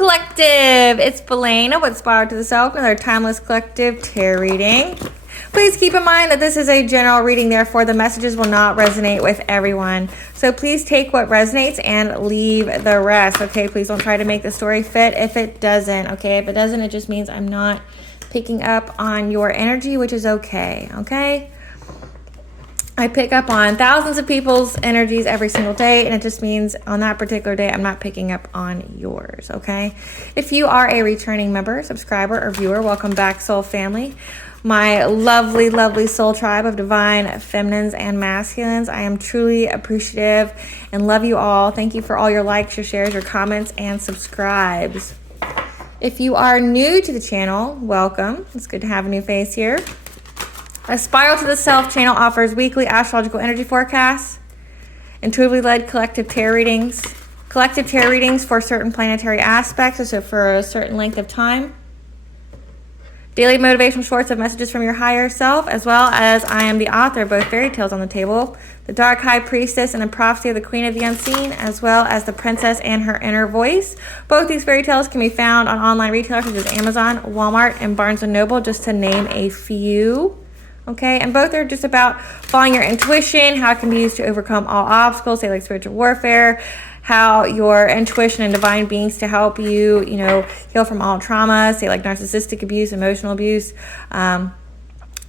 Collective, it's Belena with Spiral to the Self, another timeless collective tarot reading. Please keep in mind that this is a general reading, therefore the messages will not resonate with everyone. So please take what resonates and leave the rest, okay? Please don't try to make the story fit if it doesn't, okay? If it doesn't, it just means I'm not picking up on your energy, which is okay, okay? I pick up on thousands of people's energies every single day, and it just means on that particular day, I'm not picking up on yours, okay? If you are a returning member, subscriber, or viewer, welcome back, soul family. My lovely, lovely soul tribe of divine feminines and masculines. I am truly appreciative and love you all. Thank you for all your likes, your shares, your comments, and subscribes. If you are new to the channel, welcome. It's good to have a new face here. A Spiral to the Self channel offers weekly astrological energy forecasts, intuitively led collective tarot readings for certain planetary aspects, so for a certain length of time, daily motivational shorts of messages from your higher self, as well as I am the author of both fairy tales on the table, The Dark High Priestess and the Prophecy of the Queen of the Unseen, as well as The Princess and Her Inner Voice. Both these fairy tales can be found on online retailers such as Amazon, Walmart, and Barnes & Noble, just to name a few. Okay, and both are just about following your intuition, how it can be used to overcome all obstacles, say like spiritual warfare, how your intuition and divine beings to help you, heal from all trauma, say like narcissistic abuse, emotional abuse,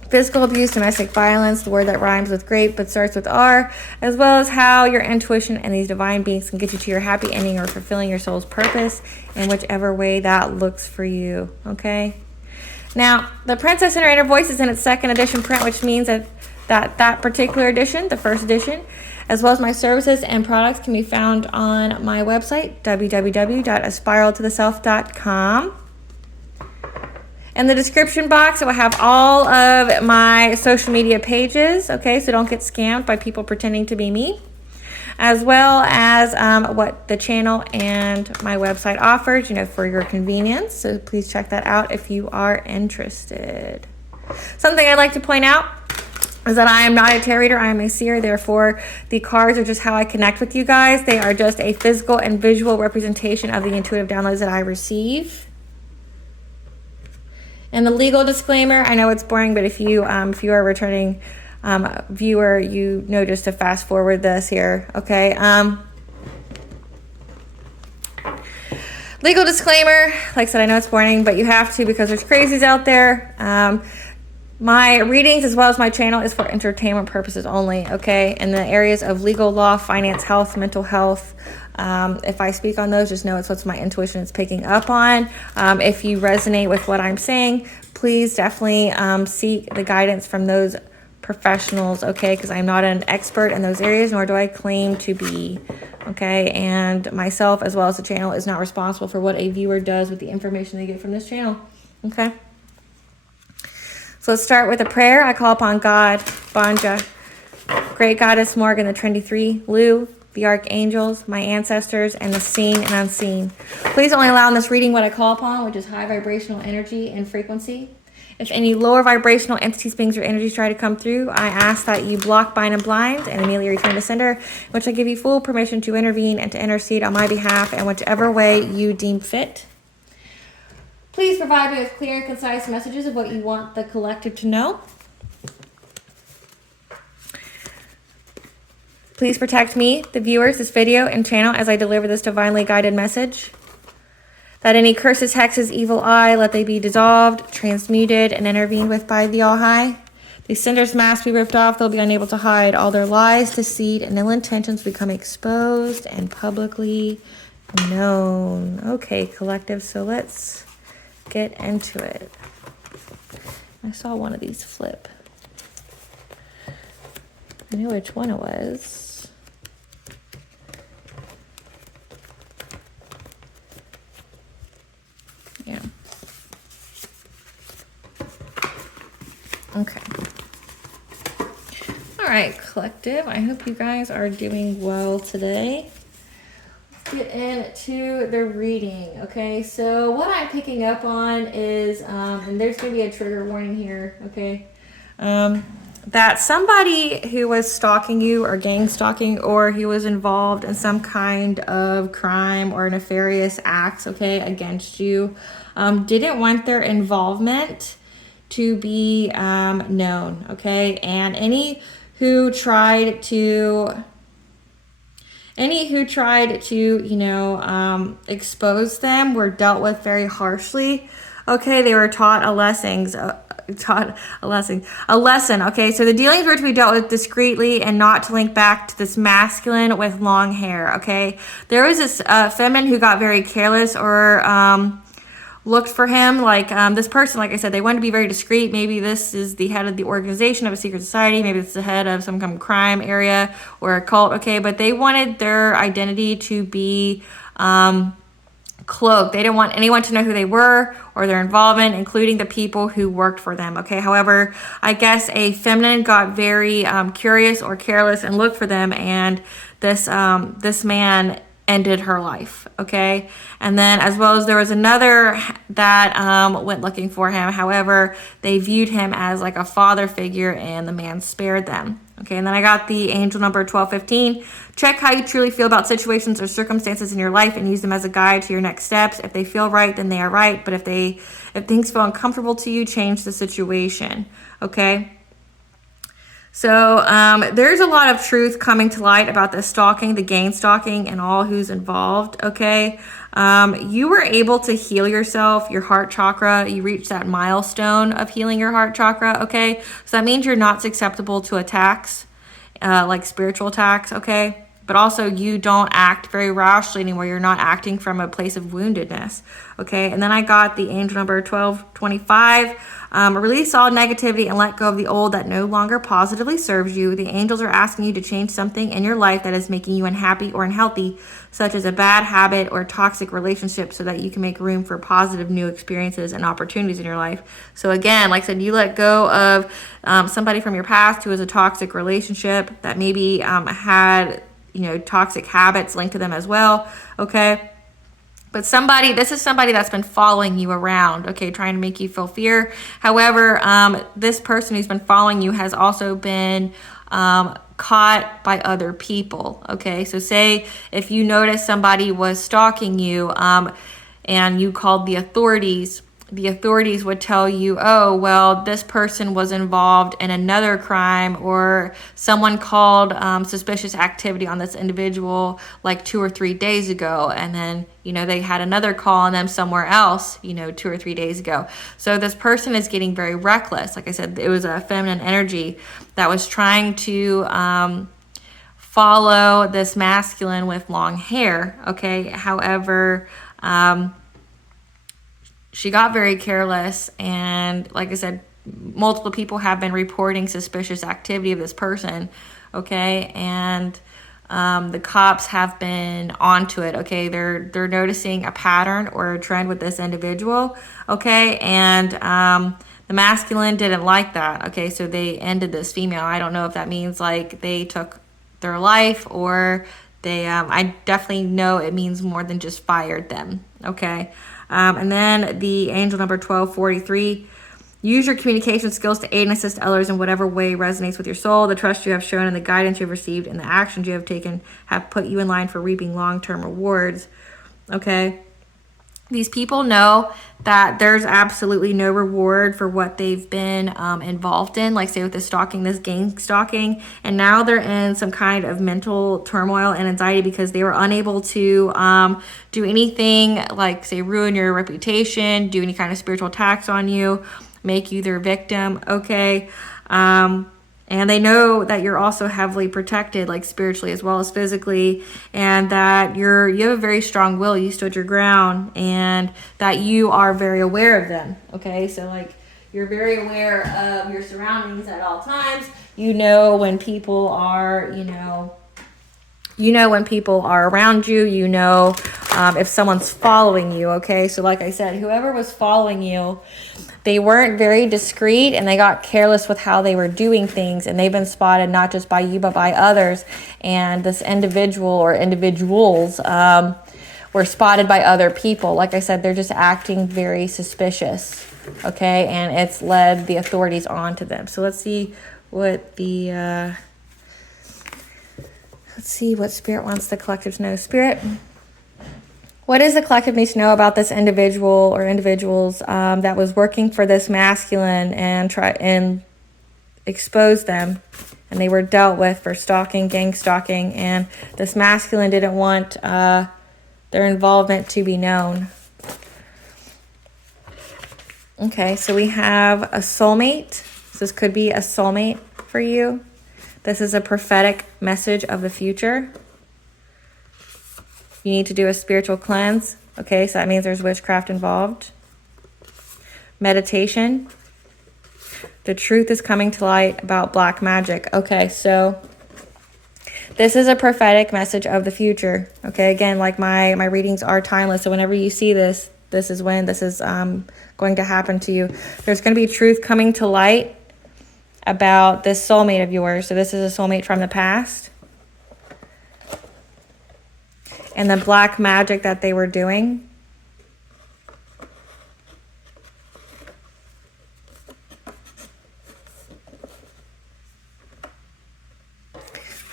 physical abuse, domestic violence, the word that rhymes with great but starts with R, as well as how your intuition and these divine beings can get you to your happy ending or fulfilling your soul's purpose in whichever way that looks for you, okay? Now, The Princess and Her Inner Voice is in its second edition print, which means that particular edition, the first edition, as well as my services and products can be found on my website, www.aspiraltotheself.com. In the description box, it will have all of my social media pages, okay, so don't get scammed by people pretending to be me, as well as what the channel and my website offers, for your convenience. So please check that out if you are interested. Something I'd like to point out is that I am not a tarot reader. I am a seer. Therefore, the cards are just how I connect with you guys. They are just a physical and visual representation of the intuitive downloads that I receive. And the legal disclaimer, I know it's boring, but if you are a returning viewer, you know just to fast forward this here, okay? Legal disclaimer, like I said, I know it's boring, but you have to because there's crazies out there. My readings as well as my channel is for entertainment purposes only, okay? In the areas of legal, law, finance, health, mental health, if I speak on those, just know it's what my intuition is picking up on. If you resonate with what I'm saying, please definitely seek the guidance from those professionals, okay? Because I'm not an expert in those areas, nor do I claim to be, okay? And myself, as well as the channel, is not responsible for what a viewer does with the information they get from this channel, okay? So let's start with a prayer. I call upon God, Banja, Great Goddess Morgan, the Trinity Three, Lu, the archangels, my ancestors, and the seen and unseen. Please only allow in this reading what I call upon, which is high vibrational energy and frequency. If any lower vibrational entities, beings, or energies try to come through, I ask that you block, bind, and blind, and immediately return to sender, which I give you full permission to intervene and to intercede on my behalf in whichever way you deem fit. Please provide me with clear and concise messages of what you want the collective to know. Please protect me, the viewers, this video, and channel as I deliver this divinely guided message. That any curses, hexes, evil eye, let they be dissolved, transmuted, and intervened with by the All-High. The sender's mask be ripped off. They'll be unable to hide. All their lies, deceit, and ill intentions become exposed and publicly known. Okay, collective, so let's get into it. I saw one of these flip. I knew which one it was. Yeah. Okay. All right, collective. I hope you guys are doing well today. Let's get into the reading. Okay, so what I'm picking up on is, and there's going to be a trigger warning here, okay? that somebody who was stalking you or gang stalking, or he was involved in some kind of crime or nefarious acts, okay, against you, didn't want their involvement to be known, okay? And any who tried to expose them were dealt with very harshly. Okay, they were taught a lesson. Okay, so the dealings were to be dealt with discreetly and not to link back to this masculine with long hair. Okay, there was this feminine who got very careless or looked for him, like this person, like I said, they wanted to be very discreet. Maybe this is the head of the organization of a secret society, maybe it's the head of some kind of crime area or a cult, okay, but they wanted their identity to be cloaked. They didn't want anyone to know who they were or their involvement, including the people who worked for them, okay? However, I guess a feminine got very curious or careless and looked for them, and this man ended her life, okay? And then as well as there was another that went looking for him. However, they viewed him as like a father figure, and the man spared them, okay? And then I got the angel number 1215. Check how you truly feel about situations or circumstances in your life and use them as a guide to your next steps. If they feel right, then they are right. But if things feel uncomfortable to you, change the situation, okay? So there's a lot of truth coming to light about the stalking, the gang stalking, and all who's involved, okay? You were able to heal yourself, your heart chakra. You reached that milestone of healing your heart chakra, okay? So that means you're not susceptible to attacks, like spiritual attacks, okay? But also you don't act very rashly anymore. You're not acting from a place of woundedness, okay? And then I got the angel number 1225. Release all negativity and let go of the old that no longer positively serves you. The angels are asking you to change something in your life that is making you unhappy or unhealthy, such as a bad habit or toxic relationship, so that you can make room for positive new experiences and opportunities in your life. So again, like I said, you let go of somebody from your past who was a toxic relationship that maybe had toxic habits linked to them as well, okay? But this is somebody that's been following you around, okay, trying to make you feel fear. However, this person who's been following you has also been caught by other people, okay? So say if you notice somebody was stalking you and you called the authorities would tell you, oh, well, this person was involved in another crime, or someone called suspicious activity on this individual like 2 or 3 days ago, and then they had another call on them somewhere else 2 or 3 days ago. So this person is getting very reckless. Like I said, it was a feminine energy that was trying to follow this masculine with long hair, okay? However, she got very careless, and like I said, multiple people have been reporting suspicious activity of this person, okay? And the cops have been onto it, okay? They're noticing a pattern or a trend with this individual, okay? And the masculine didn't like that, okay? So they ended this female. I don't know if that means like they took their life, or they I definitely know it means more than just fired them, okay? And then the angel number 1243, use your communication skills to aid and assist others in whatever way resonates with your soul. The trust you have shown and the guidance you have received and the actions you have taken have put you in line for reaping long-term rewards. Okay. These people know that there's absolutely no reward for what they've been involved in, like say with this stalking, this gang stalking, and now they're in some kind of mental turmoil and anxiety because they were unable to do anything like say ruin your reputation, do any kind of spiritual attacks on you, make you their victim, okay? And they know that you're also heavily protected, like spiritually as well as physically, and that you have a very strong will. You stood your ground, and that you are very aware of them. Okay, so like you're very aware of your surroundings at all times. You know when people are, when people are around you. You know if someone's following you. Okay, so like I said, whoever was following you, they weren't very discreet, and they got careless with how they were doing things, and they've been spotted not just by you but by others. And this individual or individuals were spotted by other people. Like I said, they're just acting very suspicious, okay? And it's led the authorities on to them. So let's see what the, let's see what Spirit wants the collective to know. Spirit, what does the collective need to know about this individual or individuals that was working for this masculine and expose them, and they were dealt with for stalking, gang stalking, and this masculine didn't want their involvement to be known? Okay, so we have a soulmate. So this could be a soulmate for you. This is a prophetic message of the future. You need to do a spiritual cleanse. Okay, so that means there's witchcraft involved. Meditation. The truth is coming to light about black magic. Okay, so this is a prophetic message of the future. Okay, again, like my readings are timeless. So whenever you see this, this is when this is going to happen to you. There's going to be truth coming to light about this soulmate of yours. So this is a soulmate from the past. And the black magic that they were doing.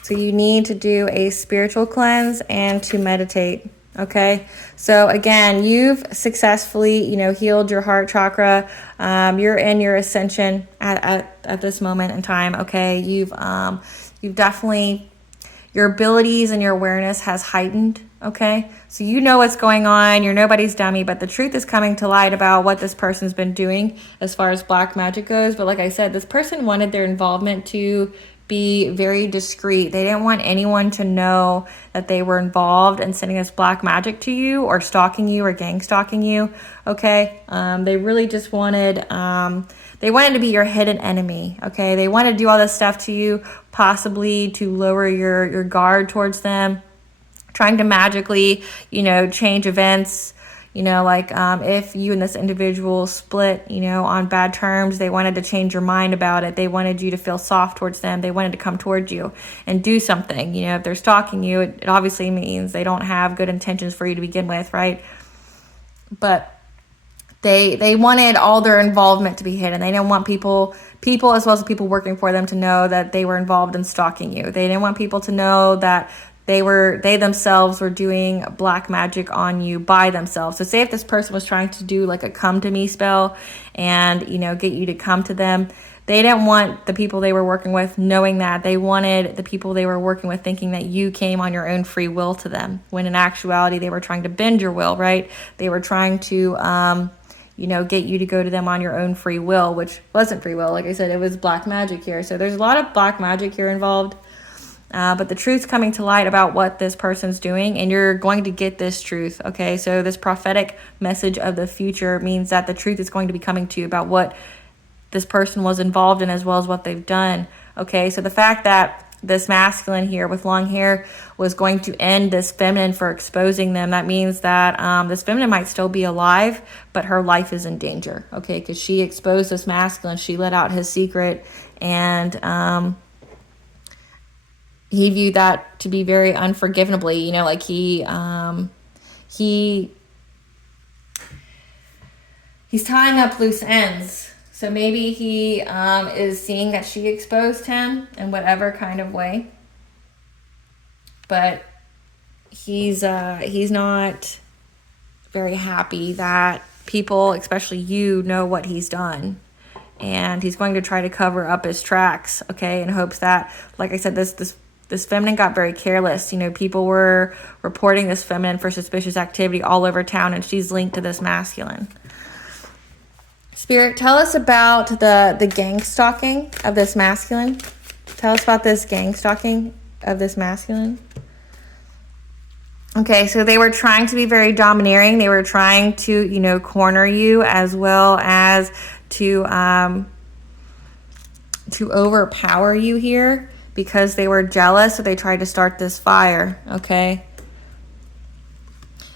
So you need to do a spiritual cleanse and to meditate. Okay, so again, you've successfully, healed your heart chakra. You're in your ascension at this moment in time. Okay, you've definitely, your abilities and your awareness has heightened. Okay, so you know what's going on. You're nobody's dummy, but the truth is coming to light about what this person's been doing as far as black magic goes. But like I said, this person wanted their involvement to be very discreet. They didn't want anyone to know that they were involved in sending this black magic to you or stalking you or gang stalking you. Okay, they really just wanted they wanted to be your hidden enemy. Okay, they wanted to do all this stuff to you, possibly to lower your guard towards them, trying to magically change events. If you and this individual split, on bad terms, they wanted to change your mind about it. They wanted you to feel soft towards them. They wanted to come towards you and do something. If they're stalking you, it obviously means they don't have good intentions for you to begin with, right? But they wanted all their involvement to be hidden. They didn't want people as well as the people working for them to know that they were involved in stalking you. They didn't want people to know that they themselves were doing black magic on you by themselves. So say if this person was trying to do like a come to me spell and, get you to come to them, they didn't want the people they were working with knowing that. They wanted the people they were working with thinking that you came on your own free will to them, when in actuality they were trying to bend your will, right? They were trying to, get you to go to them on your own free will, which wasn't free will. Like I said, it was black magic here. So there's a lot of black magic here involved. But the truth's coming to light about what this person's doing, and you're going to get this truth, okay? So this prophetic message of the future means that the truth is going to be coming to you about what this person was involved in as well as what they've done, okay? So the fact that this masculine here with long hair was going to end this feminine for exposing them, that means that this feminine might still be alive, but her life is in danger, okay? Because she exposed this masculine, she let out his secret, and he viewed that to be very unforgivably, he's tying up loose ends. So maybe he is seeing that she exposed him in whatever kind of way. But he's not very happy that people, especially you, know what he's done. And he's going to try to cover up his tracks, okay, in hopes that, like I said, this feminine got very careless. People were reporting this feminine for suspicious activity all over town, and she's linked to this masculine. Spirit, tell us about the gang stalking of this masculine. Tell us about this gang stalking of this masculine. Okay, so they were trying to be very domineering. They were trying to, corner you as well as to overpower you here. Because they were jealous, so they tried to start this fire, okay?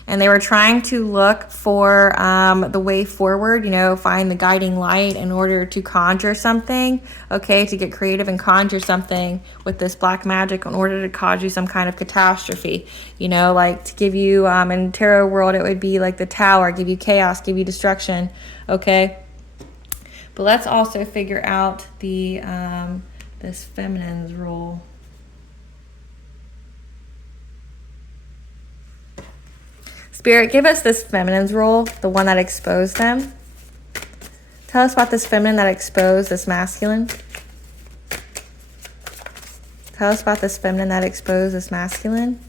And they were trying to look for the way forward, find the guiding light in order to conjure something, okay? To get creative and conjure something with this black magic in order to cause you some kind of catastrophe, like to give you, in tarot world, it would be like the tower, give you chaos, give you destruction, okay? But let's also figure out the this feminine's role. Spirit, give us this feminine's role, the one that exposed them. Tell us about this feminine that exposed this masculine. Tell us about this feminine that exposed this masculine.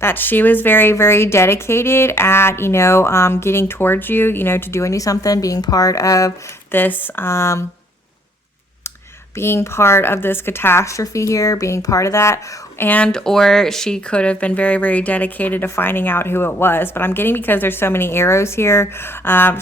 That she was very, very dedicated at, getting towards you, to doing you something, being part of this catastrophe here, being part of that. And or she could have been very, very dedicated to finding out who it was. But I'm getting, because there's so many arrows here,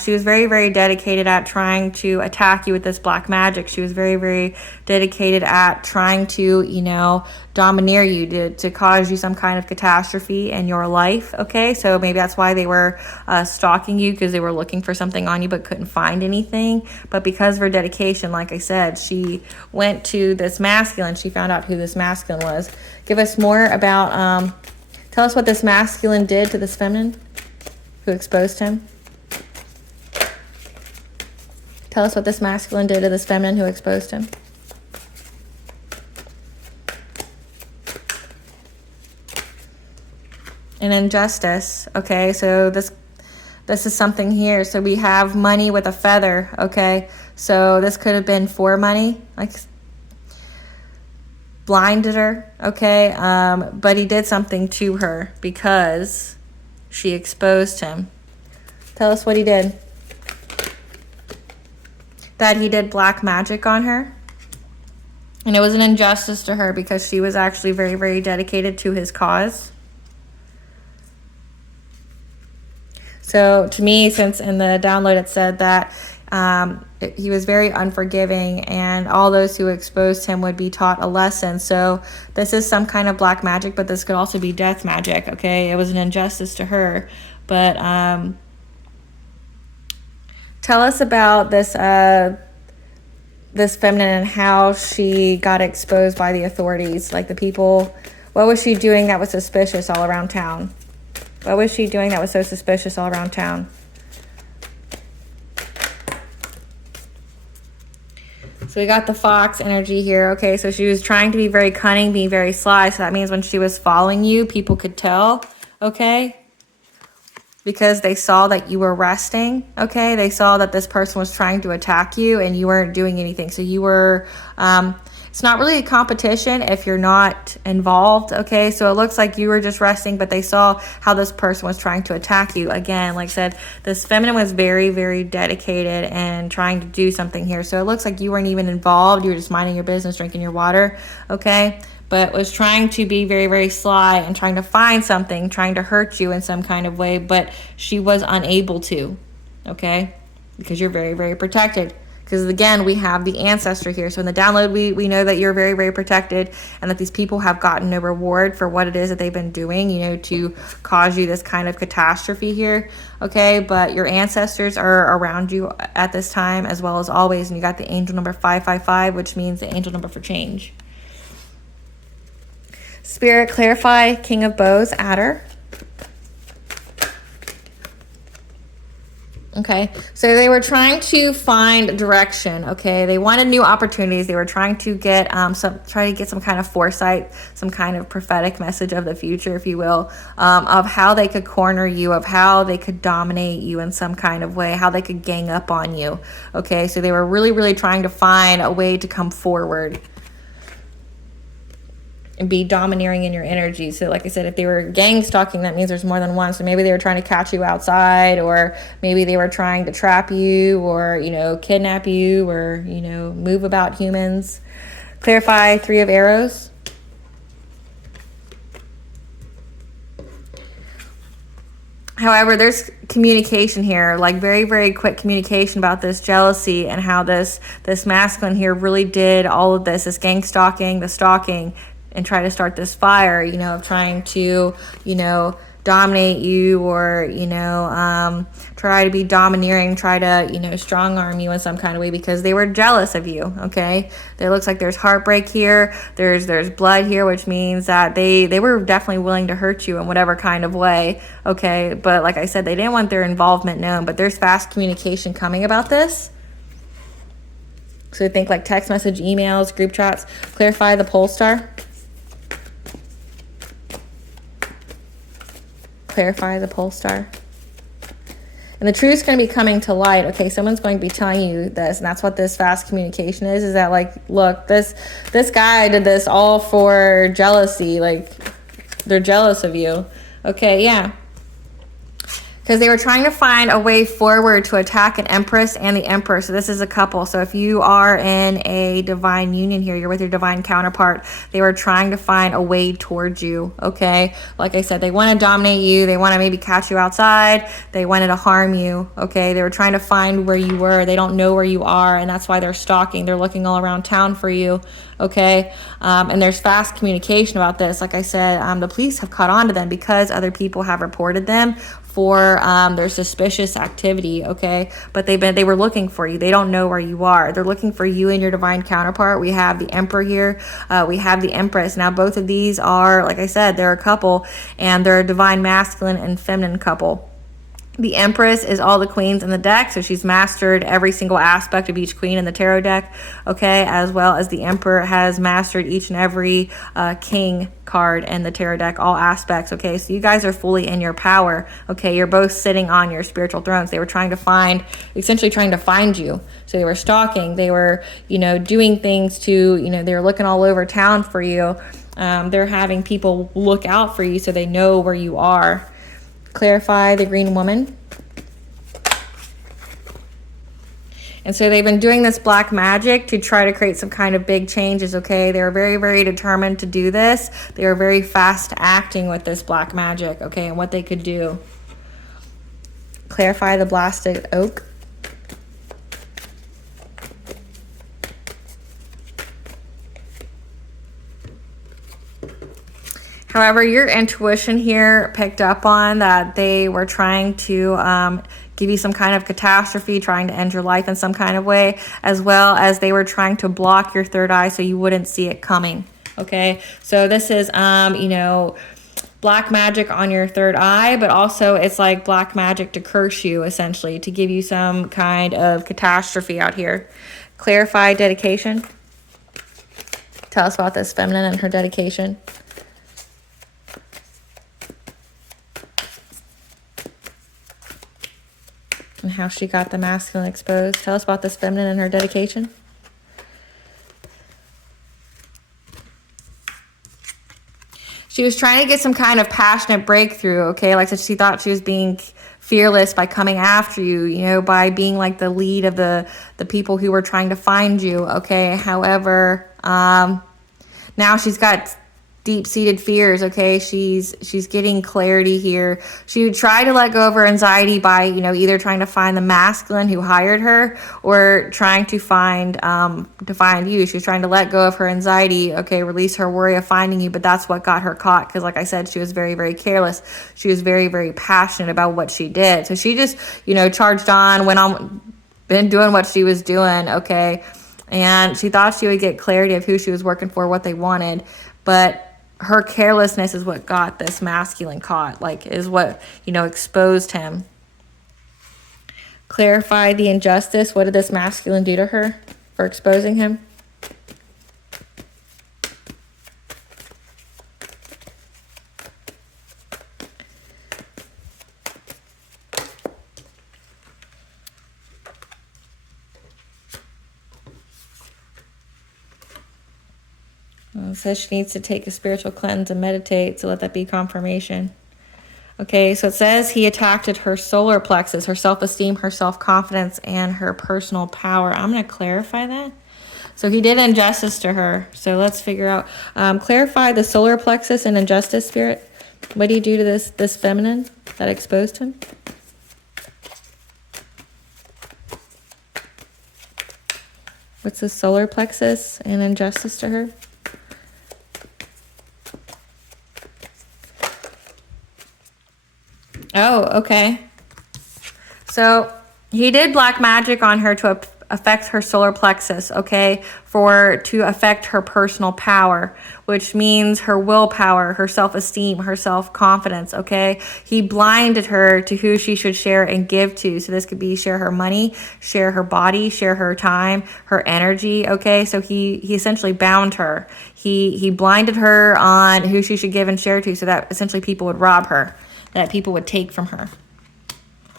she was very, very dedicated at trying to attack you with this black magic. She was very, very dedicated at trying to, domineer you, to cause you some kind of catastrophe in your life. Okay, so maybe that's why they were stalking you, because they were looking for something on you but couldn't find anything. But because of her dedication, like I said, she went to this masculine. She found out who this masculine was. Give us more about, tell us what this masculine did to this feminine who exposed him. Tell us what this masculine did to this feminine who exposed him. An injustice. Okay, so this is something here. So we have money with a feather. Okay, so this could have been for money, like blinded her. Okay, but he did something to her because she exposed him. Tell us what he did. That he did black magic on her. And it was an injustice to her because she was actually very, very dedicated to his cause. So to me, since in the download it said that he was very unforgiving and all those who exposed him would be taught a lesson. So this is some kind of black magic, but this could also be death magic. Okay, it was an injustice to her. But tell us about this this feminine and how she got exposed by the authorities, like the people. What was she doing that was suspicious all around town? What was she doing that was so suspicious all around town? So we got the fox energy here. Okay, so she was trying to be very cunning, being very sly. So that means when she was following you, people could tell, okay? Because they saw that you were resting, okay? They saw that this person was trying to attack you and you weren't doing anything. So you were... it's not really a competition if you're not involved, okay? So it looks like you were just resting, but they saw how this person was trying to attack you. Again, like I said, this feminine was very, very dedicated and trying to do something here. So it looks like you weren't even involved. You were just minding your business, drinking your water, okay? But was trying to be very, very sly and trying to find something, trying to hurt you in some kind of way, but she was unable to, okay? Because you're very, very protected. Because again, we have the ancestor here. So in the download, we know that you're very, very protected and that these people have gotten a reward for what it is that they've been doing, to cause you this kind of catastrophe here. Okay, but your ancestors are around you at this time as well as always. And you got the angel number 555, which means the angel number for change. Spirit, clarify King of Bows, adder. Okay, so they were trying to find direction. Okay, they wanted new opportunities. They were trying to get some kind of foresight, some kind of prophetic message of the future, if you will, of how they could corner you, of how they could dominate you in some kind of way, how they could gang up on you. Okay, so they were really, really trying to find a way to come forward and be domineering in your energy. So like I said, if they were gang stalking, that means there's more than one. So maybe they were trying to catch you outside, or maybe they were trying to trap you, or, kidnap you, or, move about humans. Clarify 3 of arrows. However, there's communication here, like very, very quick communication about this jealousy and how this masculine here really did all of this gang stalking, the stalking, and try to start this fire, of trying to, dominate you, or, try to be domineering, try to, strong arm you in some kind of way because they were jealous of you, okay? It looks like there's heartbreak here, there's blood here, which means that they were definitely willing to hurt you in whatever kind of way, okay? But like I said, they didn't want their involvement known, but there's fast communication coming about this. So think like text message, emails, group chats. Clarify the pole star. Clarify the pole star. And the truth's going to be coming to light. Okay, someone's going to be telling you this, and that's what this fast communication is that like, look, this guy did this all for jealousy. Like, they're jealous of you. Okay, yeah. Because they were trying to find a way forward to attack an empress and the emperor. So this is a couple. So if you are in a divine union here, you're with your divine counterpart, they were trying to find a way towards you, okay? Like I said, they want to dominate you. They want to maybe catch you outside. They wanted to harm you, okay? They were trying to find where you were. They don't know where you are, and that's why they're stalking. They're looking all around town for you, okay? And there's fast communication about this. Like I said, the police have caught on to them because other people have reported them for their suspicious activity, okay? But they were looking for you. They don't know where you are. They're looking for you and your divine counterpart. We have the emperor here. We have the empress. Now, both of these are, like I said, they're a couple, and they're a divine masculine and feminine couple. The Empress is all the queens in the deck, so she's mastered every single aspect of each queen in the tarot deck, okay, as well as the Emperor has mastered each and every king card in the tarot deck, all aspects, okay? So you guys are fully in your power, okay? You're both sitting on your spiritual thrones. They were essentially trying to find you. So they were stalking. They were, doing things to, they were looking all over town for you. They're having people look out for you so they know where you are. Clarify the green woman. And so they've been doing this black magic to try to create some kind of big changes, okay? They were very, very determined to do this. They were very fast acting with this black magic, okay, and what they could do. Clarify the blasted oak. However, your intuition here picked up on that they were trying to give you some kind of catastrophe, trying to end your life in some kind of way, as well as they were trying to block your third eye so you wouldn't see it coming, okay? So this is, black magic on your third eye, but also it's like black magic to curse you, essentially, to give you some kind of catastrophe out here. Clarify dedication. Tell us about this feminine and her dedication. And how she got the masculine exposed. Tell us about this feminine and her dedication. She was trying to get some kind of passionate breakthrough, okay? Like she thought she was being fearless by coming after you, by being like the lead of the people who were trying to find you, okay? However, now she's got deep-seated fears, okay? She's getting clarity here. She would try to let go of her anxiety by, either trying to find the masculine who hired her or trying to find you. She was trying to let go of her anxiety, okay, release her worry of finding you, but that's what got her caught because, like I said, she was very, very careless. She was very, very passionate about what she did. So she just, charged on, went on, been doing what she was doing, okay? And she thought she would get clarity of who she was working for, what they wanted, but her carelessness is what got this masculine caught, is what, exposed him. Clarify the injustice. What did this masculine do to her for exposing him? It says she needs to take a spiritual cleanse and meditate, so let that be confirmation. Okay, so it says he attacked at her solar plexus, her self-esteem, her self-confidence, and her personal power. I'm going to clarify that. So he did injustice to her. So let's figure out. Clarify the solar plexus and injustice, spirit. What did he do to this feminine that exposed him? What's the solar plexus and injustice to her? Oh, okay. So he did black magic on her to affect her solar plexus, okay, to affect her personal power, which means her willpower, her self-esteem, her self-confidence, okay? He blinded her to who she should share and give to. So this could be share her money, share her body, share her time, her energy, okay? So he essentially bound her. He blinded her on who she should give and share to, so that essentially people would rob her, that people would take from her.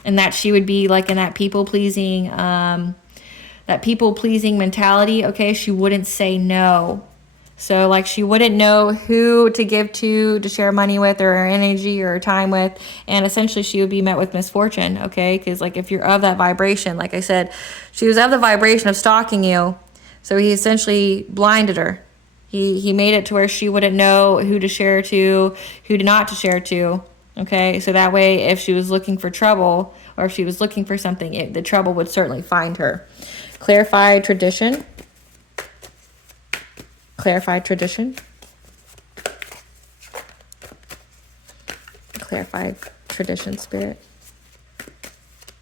And that she would be like in that people-pleasing mentality, okay? She wouldn't say no. So like she wouldn't know who to give to share money with, or her energy or her time with, and essentially she would be met with misfortune, okay? Because like if you're of that vibration, like I said, she was of the vibration of stalking you, so he essentially blinded her. He made it to where she wouldn't know who to share to, who not to share to, okay? So that way, if she was looking for trouble, or if she was looking for something, the trouble would certainly find her. Clarified tradition. Clarified tradition. Clarified tradition, spirit.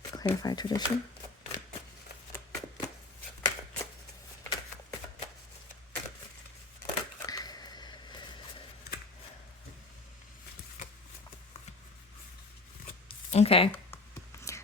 Clarified tradition. Okay.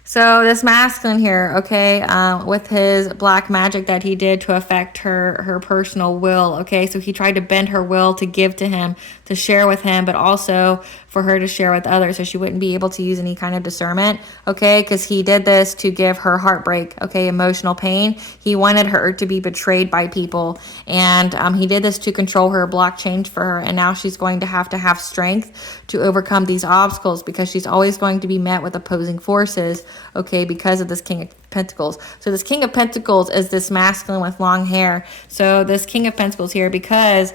So this masculine here, okay, with his black magic that he did to affect her personal will, okay, so he tried to bend her will to give to him, to share with him, but also for her to share with others, so she wouldn't be able to use any kind of discernment, okay, because he did this to give her heartbreak, okay, emotional pain. He wanted her to be betrayed by people, and he did this to control her, block change for her, and now she's going to have strength to overcome these obstacles, because she's always going to be met with opposing forces, okay, because of this King of Pentacles. So this King of Pentacles is this masculine with long hair. So this King of Pentacles here, because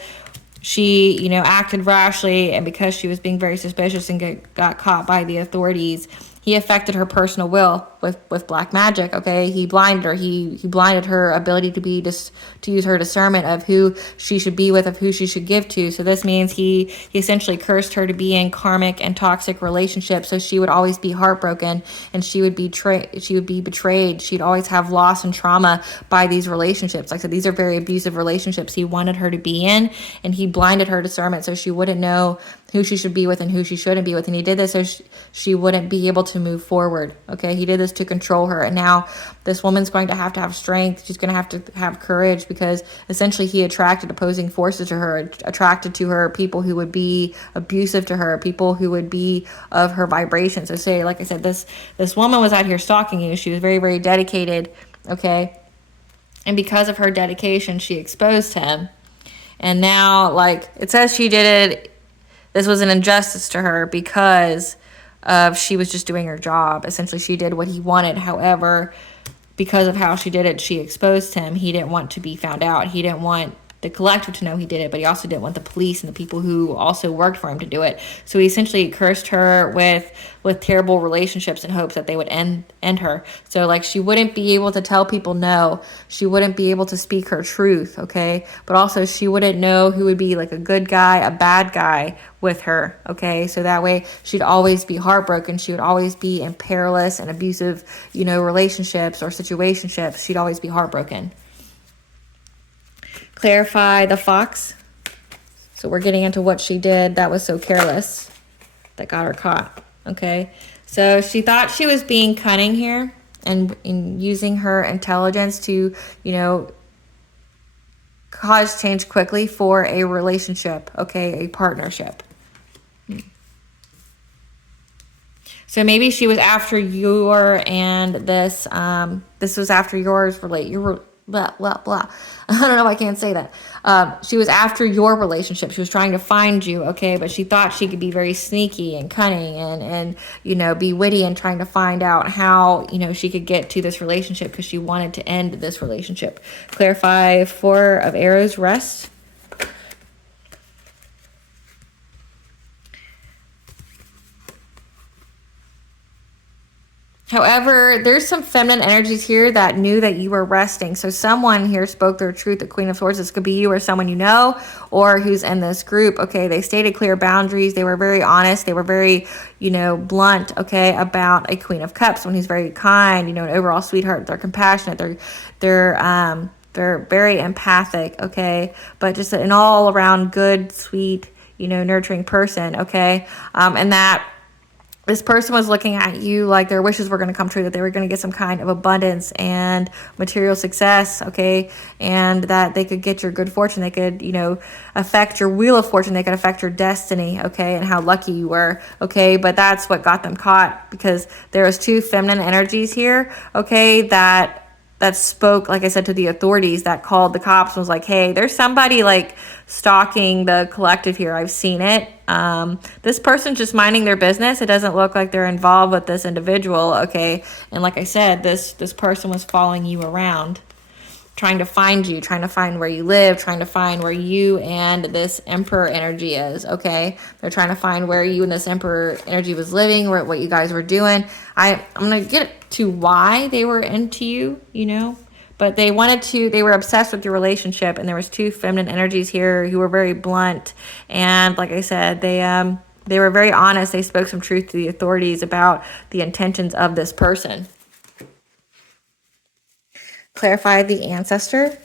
she, you know, acted rashly, and because she was being very suspicious and got caught by the authorities, he affected her personal will with black magic, okay? He blinded her. He blinded her ability to use her discernment of who she should be with, of who she should give to. So this means he essentially cursed her to be in karmic and toxic relationships, so she would always be heartbroken, and she would be betrayed. She'd always have loss and trauma by these relationships. Like I said, these are very abusive relationships he wanted her to be in, and he blinded her discernment so she wouldn't know who she should be with and who she shouldn't be with. And he did this so she wouldn't be able to move forward, okay? He did this to control her, and now this woman's going to have strength. She's going to have courage, because essentially he attracted opposing forces to her, attracted to her people who would be abusive to her, people who would be of her vibration. So say, like I said, this woman was out here stalking you. She was very, very dedicated, okay? And because of her dedication, she exposed him. And now, like, it says she did it, this was an injustice to her because she was just doing her job. Essentially, she did what he wanted. However, because of how she did it, she exposed him. He didn't want to be found out. He didn't want the collective to know he did it, but he also didn't want the police and the people who also worked for him to do it. So he essentially cursed her with terrible relationships in hopes that they would end her. So like she wouldn't be able to tell people no. She wouldn't be able to speak her truth, okay? But also she wouldn't know who would be like a good guy, a bad guy with her, okay? So that way she'd always be heartbroken. She would always be in perilous and abusive, relationships or situationships. She'd always be heartbroken. Clarify the fox. So we're getting into what she did that was so careless that got her caught, okay? So she thought she was being cunning here and in using her intelligence to, cause change quickly for a relationship, okay, a partnership. So maybe she was after this was after yours, blah, blah, blah. I don't know, I can't say that. She was after your relationship. She was trying to find you, okay? But she thought she could be very sneaky and cunning and be witty and trying to find out how, she could get to this relationship because she wanted to end this relationship. Clarify 4 of arrows, rest. However, there's some feminine energies here that knew that you were resting. So someone here spoke their truth, the Queen of Swords. This could be you or someone you know or who's in this group. Okay, they stated clear boundaries. They were very honest. They were very, blunt, okay, about a Queen of Cups, someone who's very kind, an overall sweetheart. They're compassionate. They're very empathic, okay, but just an all around good, sweet, nurturing person, okay, and that this person was looking at you like their wishes were going to come true, that they were going to get some kind of abundance and material success, okay, and that they could get your good fortune. They could, affect your wheel of fortune. They could affect your destiny, okay, and how lucky you were, okay, but that's what got them caught, because there was two feminine energies here, okay, that spoke, like I said, to the authorities, that called the cops and was like, hey, there's somebody like stalking the collective here. I've seen it. This person's just minding their business. It doesn't look like they're involved with this individual, okay? And like I said, this person was following you around, trying to find you, trying to find where you live, trying to find where you and this Emperor energy is, okay? They're trying to find where you and this Emperor energy was living, what you guys were doing. I'm going to get to why they were into you, but they were obsessed with your relationship, and there was two feminine energies here who were very blunt, and like I said, they were very honest. They spoke some truth to the authorities about the intentions of this person. Clarify the ancestor,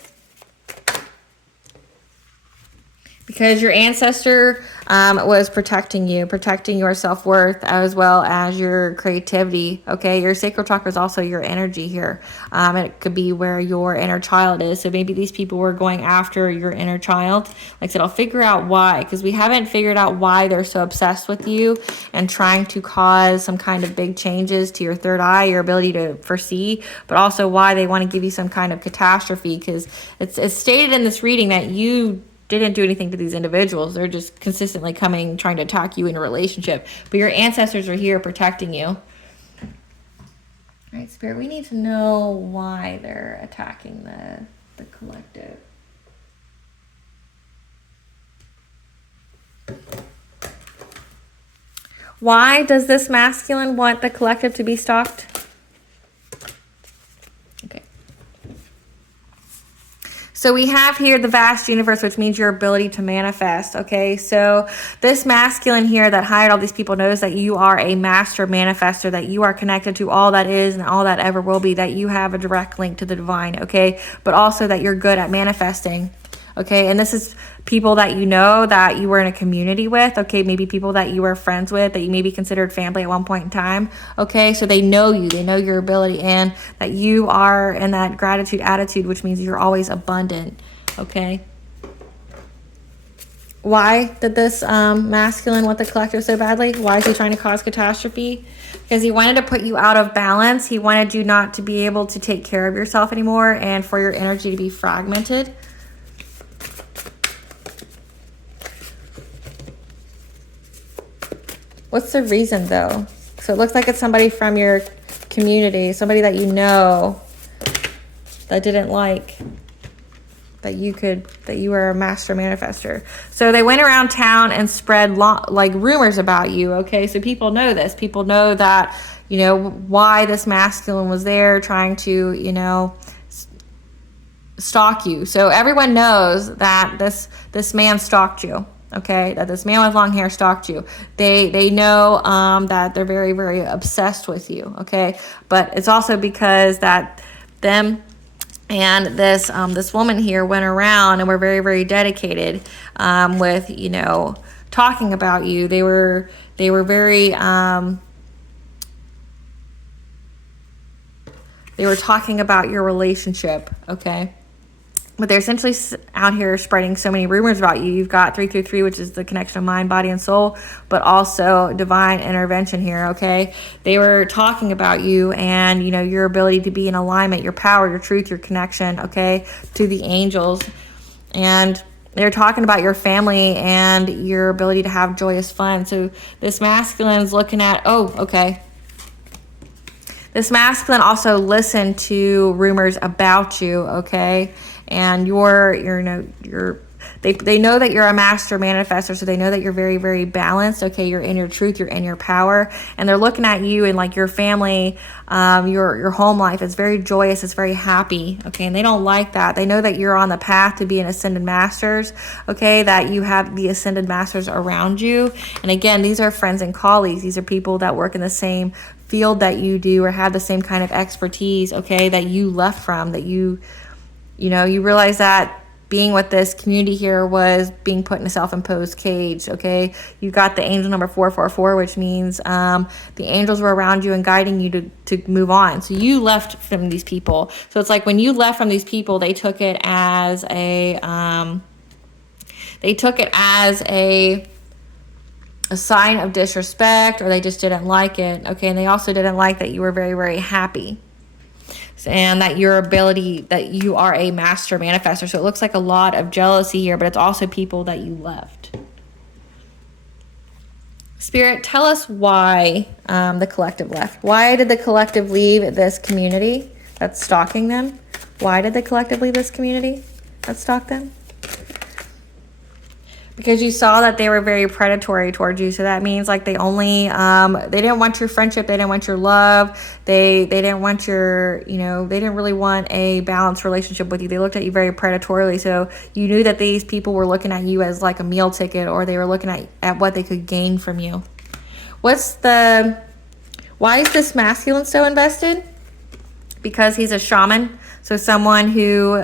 because your ancestor was protecting you, protecting your self-worth as well as your creativity, okay? Your sacral chakra is also your energy here. It could be where your inner child is. So maybe these people were going after your inner child. Like I said, I'll figure out why, because we haven't figured out why they're so obsessed with you and trying to cause some kind of big changes to your third eye, your ability to foresee, but also why they want to give you some kind of catastrophe, because it's stated in this reading that you didn't do anything to these individuals. They're just consistently coming, trying to attack you in a relationship. But your ancestors are here protecting you. All right, Spirit, we need to know why they're attacking the collective. Why does this masculine want the collective to be stalked? So we have here the vast universe, which means your ability to manifest, okay? So this masculine here that hired all these people knows that you are a master manifester, that you are connected to all that is and all that ever will be, that you have a direct link to the divine, okay? But also that you're good at manifesting, okay? And this is people that you know, that you were in a community with, okay? Maybe people that you were friends with, that you maybe considered family at one point in time, okay? So they know you, they know your ability, and that you are in that gratitude attitude, which means you're always abundant, okay? Why did this masculine want the collective so badly? Why is he trying to cause catastrophe? Because he wanted to put you out of balance. He wanted you not to be able to take care of yourself anymore, and for your energy to be fragmented. What's the reason, though? So it looks like it's somebody from your community, somebody that you know that didn't like that you were a master manifester. So they went around town and spread like rumors about you, okay? So people know this. People know that, why this masculine was there trying to, stalk you. So everyone knows that this man stalked you. Okay, that this man with long hair stalked you. They know that they're very, very obsessed with you. Okay, but it's also because that them and this woman here went around and were very, very dedicated with talking about you. They were very they were talking about your relationship. Okay. But they're essentially out here spreading so many rumors about you. You've got 333, which is the connection of mind, body, and soul, but also divine intervention here, okay? They were talking about you and, your ability to be in alignment, your power, your truth, your connection, okay, to the angels. And they're talking about your family and your ability to have joyous fun. So this masculine is looking at, this masculine also listened to rumors about you, okay? And They know that you're a master manifestor, so they know that you're very, very balanced, okay? You're in your truth, you're in your power, and they're looking at you and like your family, your home life is very joyous, it's very happy, okay? And they don't like that. They know that you're on the path to be an ascended masters, okay? That you have the ascended masters around you. And again, these are friends and colleagues. These are people that work in the same field that you do or have the same kind of expertise, okay, that you left from, that you realize that being with this community here was being put in a self-imposed cage, okay? You got the angel number 444, which means the angels were around you and guiding you to move on. So you left from these people. So it's like when you left from these people, they took it as a sign of disrespect, or they just didn't like it, okay? And they also didn't like that you were very, very happy, and that your ability, that you are a master manifestor. So it looks like a lot of jealousy here, but it's also people that you left. Spirit, tell us why the collective left. Why did the collective leave this community that's stalking them? Why did the collective leave this community that stalked them? Because you saw that they were very predatory towards you. So that means like they only, they didn't want your friendship. They didn't want your love. They didn't want your, they didn't really want a balanced relationship with you. They looked at you very predatorily. So you knew that these people were looking at you as like a meal ticket, or they were looking at what they could gain from you. Why is this masculine so invested? Because he's a shaman. So someone who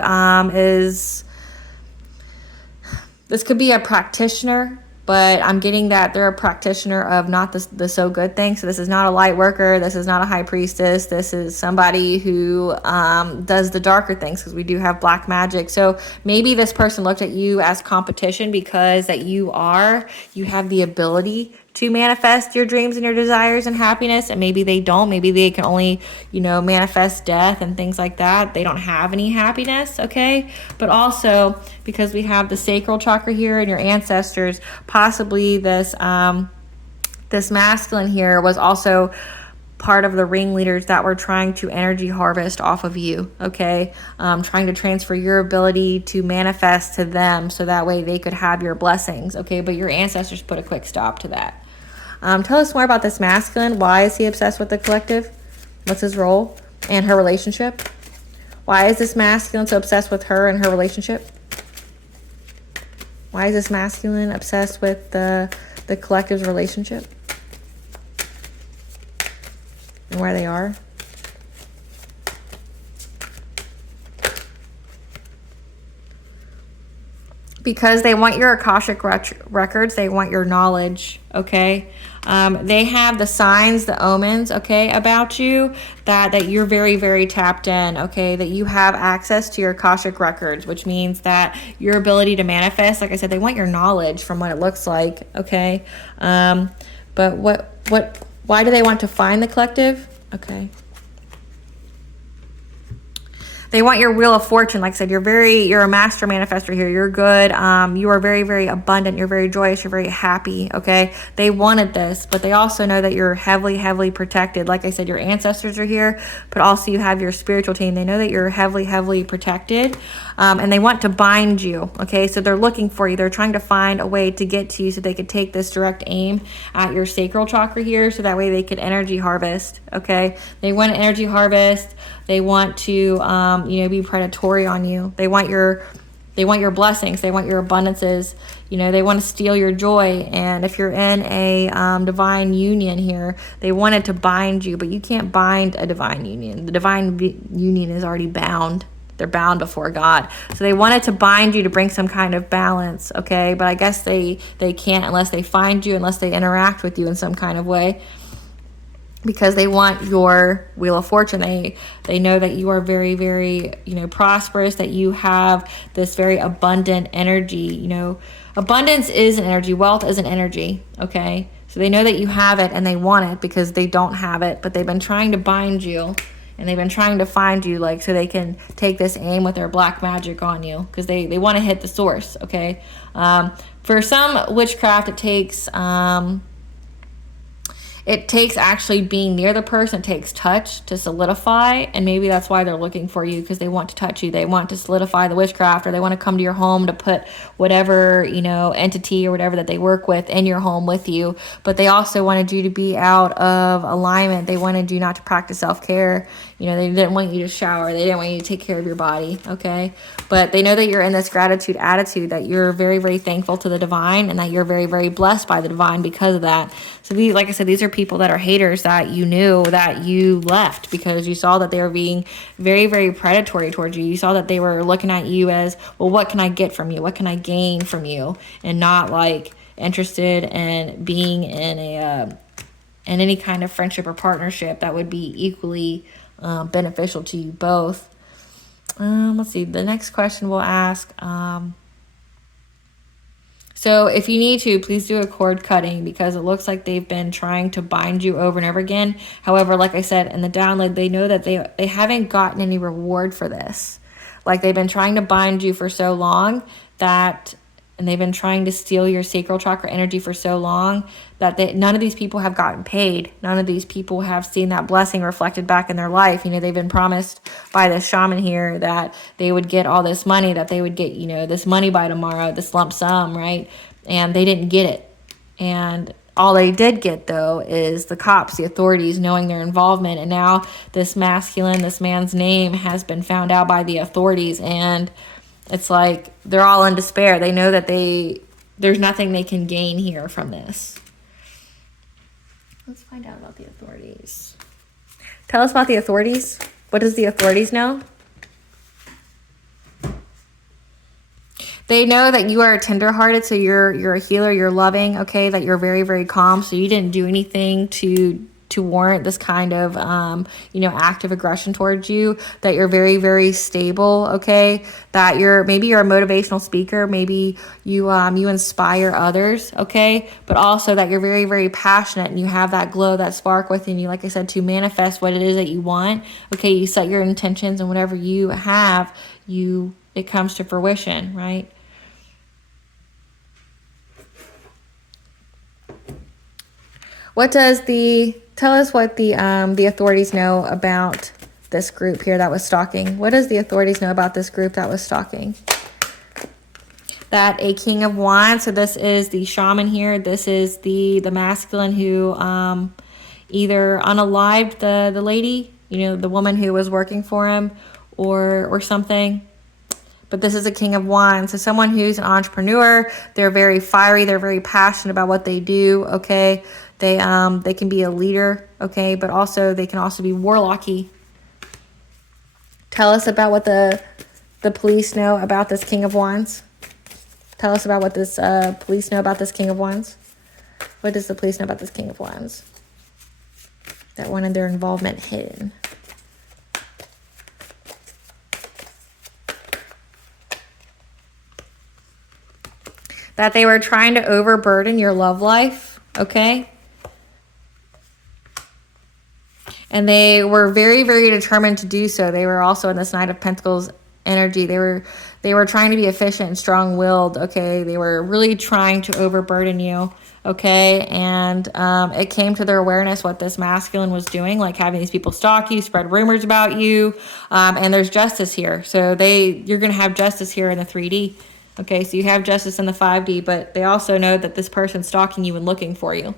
this could be a practitioner, but I'm getting that they're a practitioner of not the so good thing. So this is not a light worker. This is not a high priestess. This is somebody who does the darker things, because we do have black magic. So maybe this person looked at you as competition because that you have the ability to manifest your dreams and your desires and happiness, and maybe they don't. Maybe they can only, manifest death and things like that. They don't have any happiness, okay? But also, because we have the sacral chakra here and your ancestors, possibly this masculine here was also part of the ringleaders that were trying to energy harvest off of you, okay? Trying to transfer your ability to manifest to them so that way they could have your blessings, okay? But your ancestors put a quick stop to that. Tell us more about this masculine. Why is he obsessed with the collective? What's his role and her relationship? Why is this masculine so obsessed with her and her relationship? Why is this masculine obsessed with the collective's relationship and where they are? Because they want your Akashic records. They want your knowledge, okay? They have the signs, the omens, okay, about you, that you're very, very tapped in, okay? That you have access to your Akashic records, which means that your ability to manifest, like I said, they want your knowledge from what it looks like, okay? But why do they want to find the collective? Okay. They want your wheel of fortune. Like I said, you're a master manifestor here. You're good. You are very, very abundant. You're very joyous. You're very happy. Okay. They wanted this, but they also know that you're heavily, heavily protected. Like I said, your ancestors are here, but also you have your spiritual team. They know that you're heavily, heavily protected. And they want to bind you. Okay. So they're looking for you. They're trying to find a way to get to you so they could take this direct aim at your sacral chakra here. So that way they could energy harvest. Okay. They want to energy harvest. They want to, be predatory on you. They want your blessings. They want your abundances. They want to steal your joy. And if you're in a divine union here, they wanted to bind you, but you can't bind a divine union. The divine union is already bound. They're bound before God. So they wanted to bind you to bring some kind of balance, okay? But I guess they can't unless they find you, unless they interact with you in some kind of way. Because they want your wheel of fortune. They know that you are very, very, prosperous, that you have this very abundant energy. Abundance is an energy. Wealth is an energy, okay? So they know that you have it and they want it because they don't have it, but they've been trying to bind you and they've been trying to find you, so they can take this aim with their black magic on you because they want to hit the source, okay? For some witchcraft, it takes... it takes actually being near the person, it takes touch to solidify, and maybe that's why they're looking for you, because they want to touch you, they want to solidify the witchcraft, or they want to come to your home to put whatever, you know, entity or whatever that they work with in your home with you. But they also wanted you to be out of alignment. They wanted you not to practice self-care. You know, they didn't want you to shower, they didn't want you to take care of your body, okay? But they know that you're in this gratitude attitude, that you're very, very thankful to the divine, and that you're very, very blessed by the divine because of that. So these, like I said, these are people that are haters that you knew that you left because you saw that they were being very, very predatory towards you. You saw that they were looking at you as, well, what can I get from you? What can I gain from you? And not like interested in being in in any kind of friendship or partnership that would be equally beneficial to you both. Let's see. The next question we'll ask. So if you need to, please do a cord cutting, because it looks like they've been trying to bind you over and over again. However, like I said, in the download, they know that they haven't gotten any reward for this. Like, they've been trying to bind you for so long that, and they've been trying to steal your sacral chakra energy for so long that none of these people have gotten paid. None of these people have seen that blessing reflected back in their life. You know, they've been promised by this shaman here that they would get all this money, that they would get, you know, this money by tomorrow, this lump sum, right? And they didn't get it. And all they did get, though, is the cops, the authorities, knowing their involvement. And now this masculine, this man's name has been found out by the authorities. And it's like they're all in despair. They know that there's nothing they can gain here from this. Let's find out about the authorities. Tell us about the authorities. What does the authorities know? They know that you are tenderhearted, so you're a healer, you're loving, okay, that you're very, very calm, so you didn't do anything to warrant this kind of, you know, active aggression towards you, that you're very, very stable, okay, that maybe you're a motivational speaker, maybe you inspire others, okay, but also that you're very, very passionate, and you have that glow, that spark within you, like I said, to manifest what it is that you want, okay, you set your intentions, and whatever you have, it comes to fruition, right? Tell us what the authorities know about this group here that was stalking. What does the authorities know about this group that was stalking? That a King of Wands, so this is the shaman here. This is the masculine who either unalived the lady, you know, the woman who was working for him, or something. But this is a King of Wands, so someone who's an entrepreneur. They're very fiery. They're very passionate about what they do, okay? They can be a leader, okay? But also, they can also be warlocky. Tell us about what the police know about this King of Wands. Tell us about what this police know about this King of Wands. What does the police know about this King of Wands? That wanted their involvement hidden. That they were trying to overburden your love life, okay? And they were very, very determined to do so. They were also in this Knight of Pentacles energy. They were trying to be efficient and strong-willed, okay? They were really trying to overburden you, okay? And it came to their awareness what this masculine was doing, like having these people stalk you, spread rumors about you, and there's justice here. So you're going to have justice here in the 3D, okay? So you have justice in the 5D, but they also know that this person's stalking you and looking for you.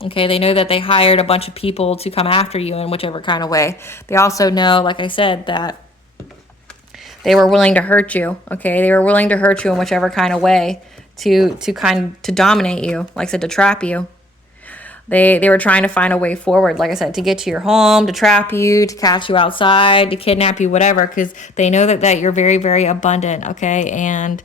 Okay, they know that they hired a bunch of people to come after you in whichever kind of way. They also know, like I said, that they were willing to hurt you. Okay, they were willing to hurt you in whichever kind of way to dominate you, like I said, to trap you. They were trying to find a way forward, like I said, to get to your home, to trap you, to catch you outside, to kidnap you, whatever, because they know that you're very, very abundant, okay, and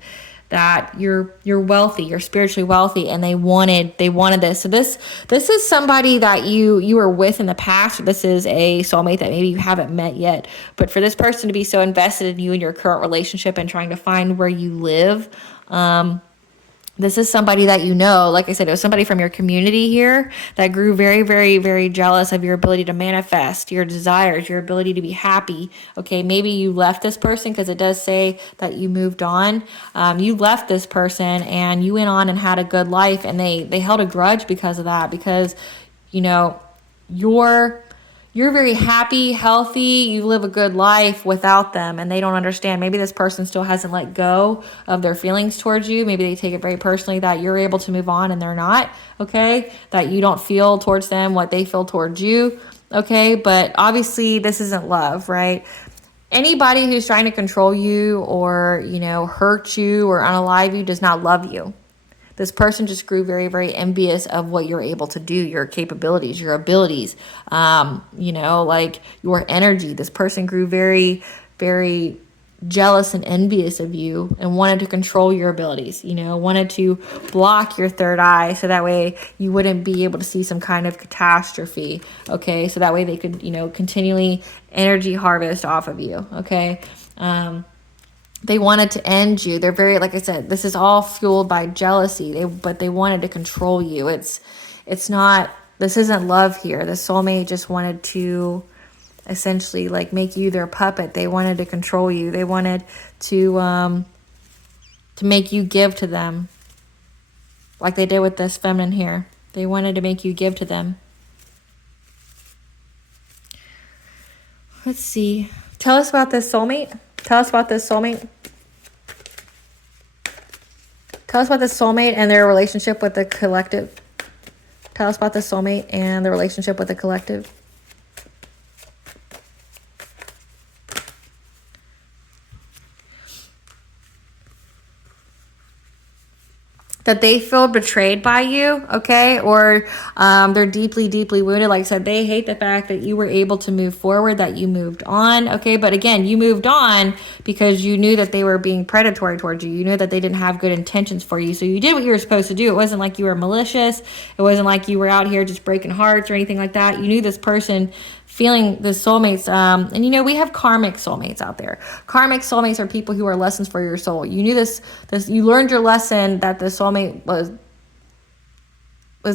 that you're wealthy, you're spiritually wealthy, and they wanted this. So this is somebody that you were with in the past. This is a soulmate that maybe you haven't met yet. But for this person to be so invested in you and your current relationship and trying to find where you live, this is somebody that you know, like I said, it was somebody from your community here that grew very, very, very jealous of your ability to manifest, your desires, your ability to be happy. Okay, maybe you left this person because it does say that you moved on. You left this person and you went on and had a good life, and they held a grudge because of that, because, you know, you're very happy, healthy, you live a good life without them, and they don't understand. Maybe this person still hasn't let go of their feelings towards you. Maybe they take it very personally that you're able to move on and they're not, okay? That you don't feel towards them what they feel towards you, okay? But obviously this isn't love, right? Anybody who's trying to control you or, hurt you or unalive you does not love you. This person just grew very, very envious of what you're able to do, your capabilities, your abilities, like your energy. This person grew very, very jealous and envious of you and wanted to control your abilities, wanted to block your third eye so that way you wouldn't be able to see some kind of catastrophe, okay? So that way they could, continually energy harvest off of you, okay? They wanted to end you. They're very, like I said, this is all fueled by jealousy. But they wanted to control you. It's not, this isn't love here. The soulmate just wanted to essentially like make you their puppet. They wanted to control you. They wanted to make you give to them. Like they did with this feminine here. They wanted to make you give to them. Let's see. Tell us about this soulmate. Tell us about this soulmate. Tell us about this soulmate and their relationship with the collective. Tell us about the soulmate and the relationship with the collective. That they feel betrayed by you, okay? Or they're deeply, deeply wounded. Like I said, they hate the fact that you were able to move forward, that you moved on, okay? But again, you moved on because you knew that they were being predatory towards you. You knew that they didn't have good intentions for you. So you did what you were supposed to do. It wasn't like you were malicious. It wasn't like you were out here just breaking hearts or anything like that. You knew this person feeling the soulmates, and we have karmic soulmates out there. Karmic soulmates are people who are lessons for your soul. You knew this you learned your lesson that the soulmate was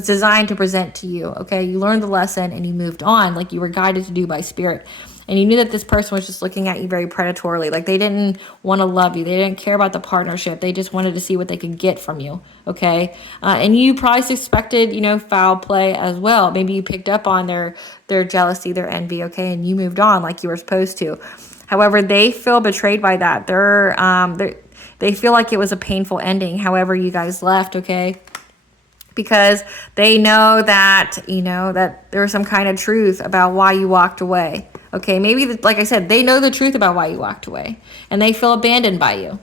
designed to present to you, okay? You learned the lesson and you moved on like you were guided to do by spirit. And you knew that this person was just looking at you very predatorily. Like they didn't want to love you. They didn't care about the partnership. They just wanted to see what they could get from you, okay? And you probably suspected, foul play as well. Maybe you picked up on their jealousy, their envy, okay? And you moved on like you were supposed to. However, they feel betrayed by that. They feel like it was a painful ending, however you guys left, okay? Because they know that, that there was some kind of truth about why you walked away. Okay, maybe, like I said, they know the truth about why you walked away. And they feel abandoned by you.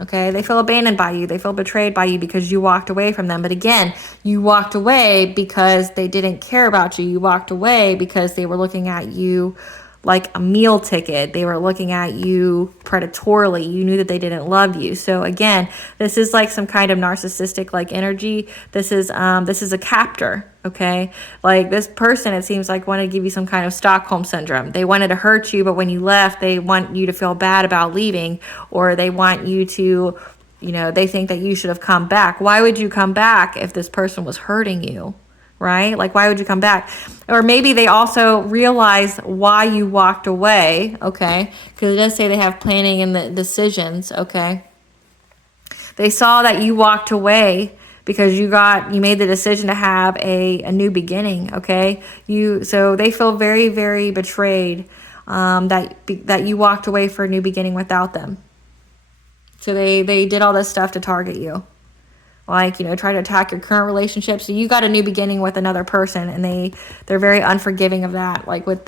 Okay, they feel abandoned by you. They feel betrayed by you because you walked away from them. But again, you walked away because they didn't care about you. You walked away because they were looking at you like a meal ticket. They were looking at you predatorily. You knew that they didn't love you. So again, this is like some kind of narcissistic like energy. This is a captor, okay? Like this person, it seems like, wanted to give you some kind of Stockholm syndrome. They wanted to hurt you, but when you left, they want you to feel bad about leaving, or they want you to, they think that you should have come back. Why would you come back if this person was hurting you? Right? Like, why would you come back? Or maybe they also realize why you walked away, okay? Because it does say they have planning and the decisions, okay? They saw that you walked away because you made the decision to have a new beginning, okay? So they feel very, very betrayed that you walked away for a new beginning without them. So they did all this stuff to target you. Like, try to attack your current relationship. So you got a new beginning with another person, and they're very unforgiving of that. Like with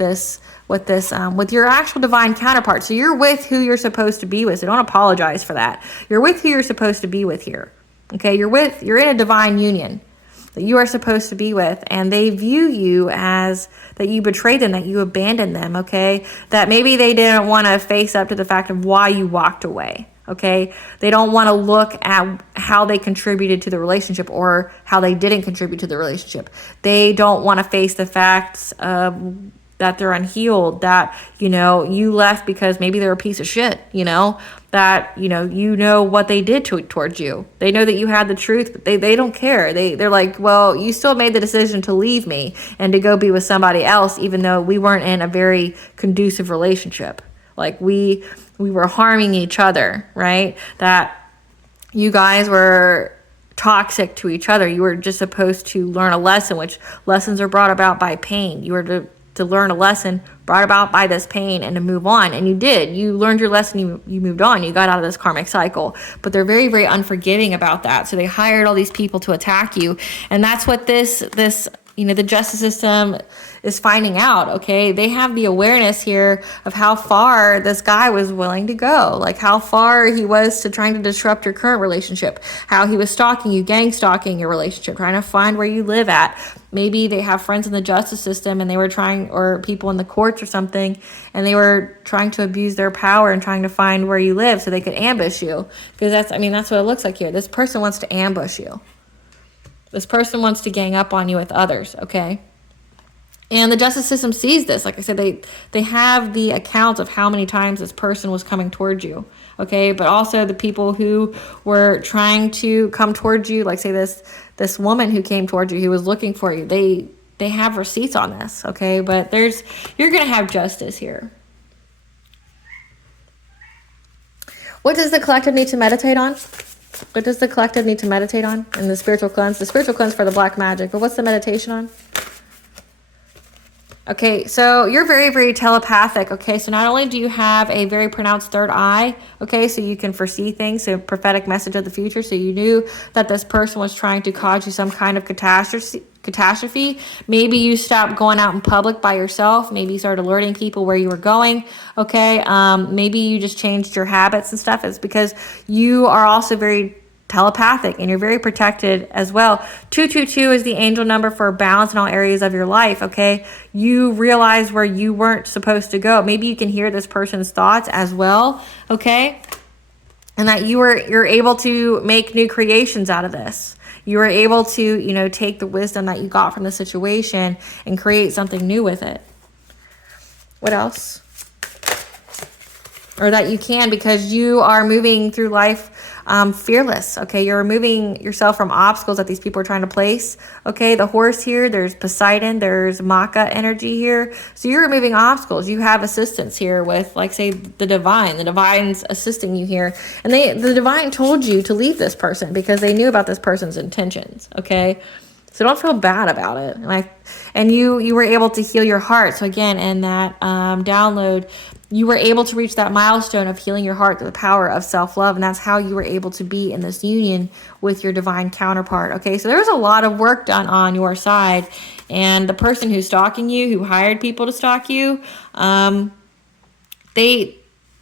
your actual divine counterpart. So you're with who you're supposed to be with. So don't apologize for that. You're with who you're supposed to be with here. Okay, you're in a divine union that you are supposed to be with, and they view you as that you betrayed them, that you abandoned them, okay? That maybe they didn't want to face up to the fact of why you walked away. Okay, they don't want to look at how they contributed to the relationship or how they didn't contribute to the relationship. They don't want to face the facts of that they're unhealed, that, you left because maybe they're a piece of shit, that, what they did towards you. They know that you had the truth, but they don't care. They're like, well, you still made the decision to leave me and to go be with somebody else, even though we weren't in a very conducive relationship. Like we were harming each other, right? That you guys were toxic to each other. You were just supposed to learn a lesson, which lessons are brought about by pain. You were to learn a lesson brought about by this pain and to move on. And you did. You learned your lesson. You moved on. You got out of this karmic cycle. But they're very, very unforgiving about that. So they hired all these people to attack you. And that's what this the justice system is finding out, okay? They have the awareness here of how far this guy was willing to go, like how far he was to trying to disrupt your current relationship, how he was stalking you, gang stalking your relationship, trying to find where you live at. Maybe they have friends in the justice system and they were trying, or people in the courts or something, and they were trying to abuse their power and trying to find where you live so they could ambush you. Because that's what it looks like here. This person wants to ambush you. This person wants to gang up on you with others, okay? And the justice system sees this. Like I said, they have the accounts of how many times this person was coming towards you, okay? But also the people who were trying to come towards you, like say this woman who came towards you, who was looking for you, they have receipts on this, okay? But you're going to have justice here. What does the collective need to meditate on? What does the collective need to meditate on in the spiritual cleanse? The spiritual cleanse for the black magic, but what's the meditation on? Okay, so you're very, very telepathic, okay? So not only do you have a very pronounced third eye, okay, so you can foresee things, so prophetic message of the future, so you knew that this person was trying to cause you some kind of catastrophe. Maybe you stopped going out in public by yourself. Maybe you started alerting people where you were going, okay? Maybe you just changed your habits and stuff. It's because you are also very telepathic and you're very protected as well. 222 is the angel number for balance in all areas of your life, okay? You realize where you weren't supposed to go. Maybe you can hear this person's thoughts as well, okay? And that you're able to make new creations out of this. You were able to, take the wisdom that you got from the situation and create something new with it. What else? Or that you can, because you are moving through life fearless, okay? You're removing yourself from obstacles that these people are trying to place, okay? The horse here, there's Poseidon, there's Maka energy here. So you're removing obstacles. You have assistance here with, like, say, the divine. The divine's assisting you here. And the divine told you to leave this person because they knew about this person's intentions, okay? So don't feel bad about it. And you were able to heal your heart. So again, in that download, you were able to reach that milestone of healing your heart through the power of self-love. And that's how you were able to be in this union with your divine counterpart. Okay, so there's a lot of work done on your side. And the person who's stalking you, who hired people to stalk you, they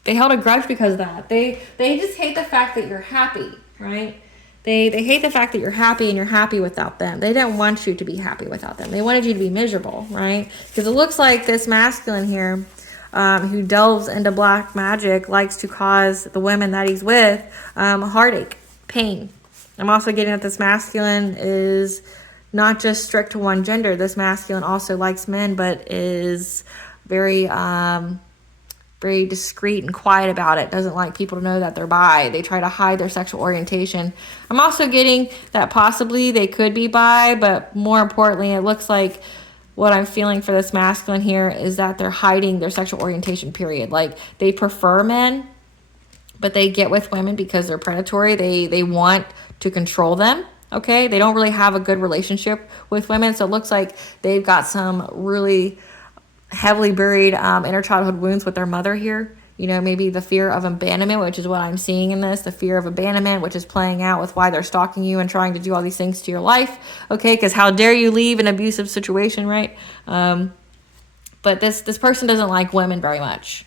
held a grudge because of that. They just hate the fact that you're happy, right? They hate the fact that you're happy and you're happy without them. They didn't want you to be happy without them. They wanted you to be miserable, right? Because it looks like this masculine here, who delves into black magic, likes to cause the women that he's with heartache, pain. I'm also getting that this masculine is not just strict to one gender. This masculine also likes men, but is very very discreet and quiet about it. Doesn't like people to know that they're bi. They try to hide their sexual orientation. I'm also getting that possibly they could be bi, but more importantly, it looks like what I'm feeling for this masculine here is that they're hiding their sexual orientation, period. Like, they prefer men, but they get with women because they're predatory. They want to control them, okay? They don't really have a good relationship with women, so it looks like they've got some really heavily buried inner childhood wounds with their mother here. Maybe the fear of abandonment, which is what I'm seeing in this, the fear of abandonment, which is playing out with why they're stalking you and trying to do all these things to your life, okay? Because how dare you leave an abusive situation, right? But this person doesn't like women very much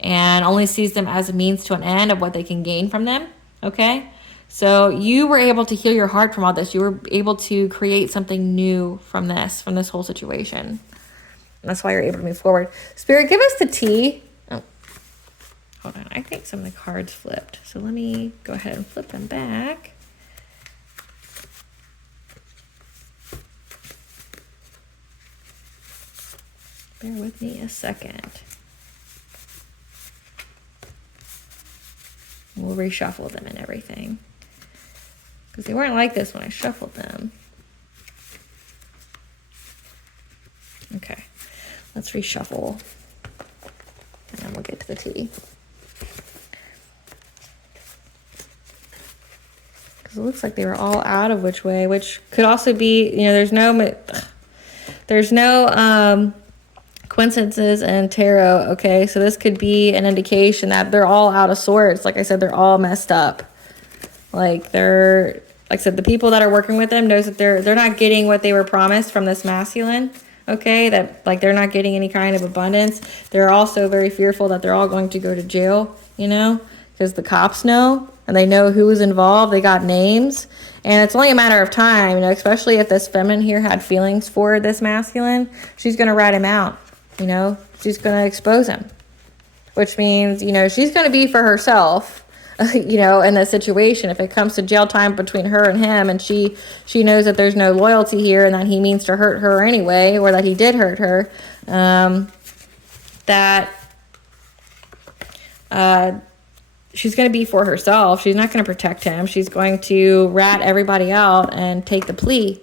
and only sees them as a means to an end of what they can gain from them, okay? So you were able to heal your heart from all this. You were able to create something new from this whole situation. That's why you're able to move forward. Spirit, give us the tea. Oh, hold on. I think some of the cards flipped. So let me go ahead and flip them back. Bear with me a second. We'll reshuffle them and everything. Because they weren't like this when I shuffled them. Okay. Let's reshuffle, and then we'll get to the tea. Because it looks like they were all out of which way, which could also be, you know, there's no coincidences in tarot, okay? So this could be an indication that they're all out of sorts. Like I said, they're all messed up. Like I said, the people that are working with them knows that they're not getting what they were promised from this masculine, okay? That, like, they're not getting any kind of abundance. They're also very fearful that they're all going to go to jail, you know, because the cops know, and they know who was involved. They got names, and it's only a matter of time, you know, especially if this feminine here had feelings for this masculine. She's going to rat him out, you know. She's going to expose him, which means, you know, she's going to be for herself, you know, in this situation. If it comes to jail time between her and him, and she knows that there's no loyalty here and that he means to hurt her anyway, or that he did hurt her, she's going to be for herself. She's not going to protect him. She's going to rat everybody out and take the plea,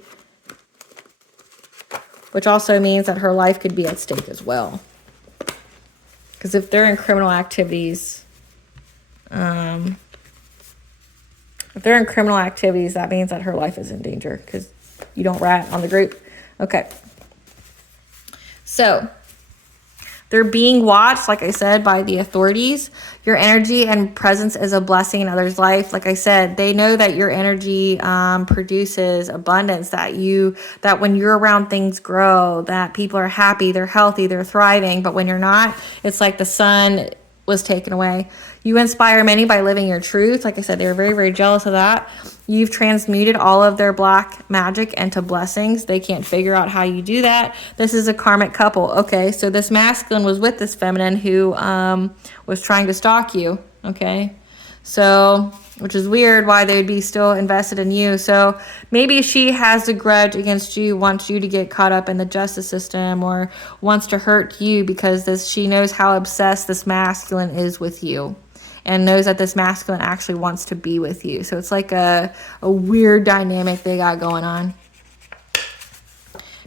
which also means that her life could be at stake as well. Because if they're in criminal activities, that means that her life is in danger, because you don't rat on the group. Okay. So they're being watched, like I said, by the authorities. Your energy and presence is a blessing in others' life. Like I said, they know that your energy produces abundance, that when you're around, things grow, that people are happy, they're healthy, they're thriving. But when you're not, it's like the sun was taken away. You inspire many by living your truth. Like I said, they were very, very jealous of that. You've transmuted all of their black magic into blessings. They can't figure out how you do that. This is a karmic couple. Okay, so this masculine was with this feminine who was trying to stalk you. Okay, so, which is weird why they'd be still invested in you. So maybe she has a grudge against you, wants you to get caught up in the justice system, or wants to hurt you because she knows how obsessed this masculine is with you, and knows that this masculine actually wants to be with you. So it's like a weird dynamic they got going on.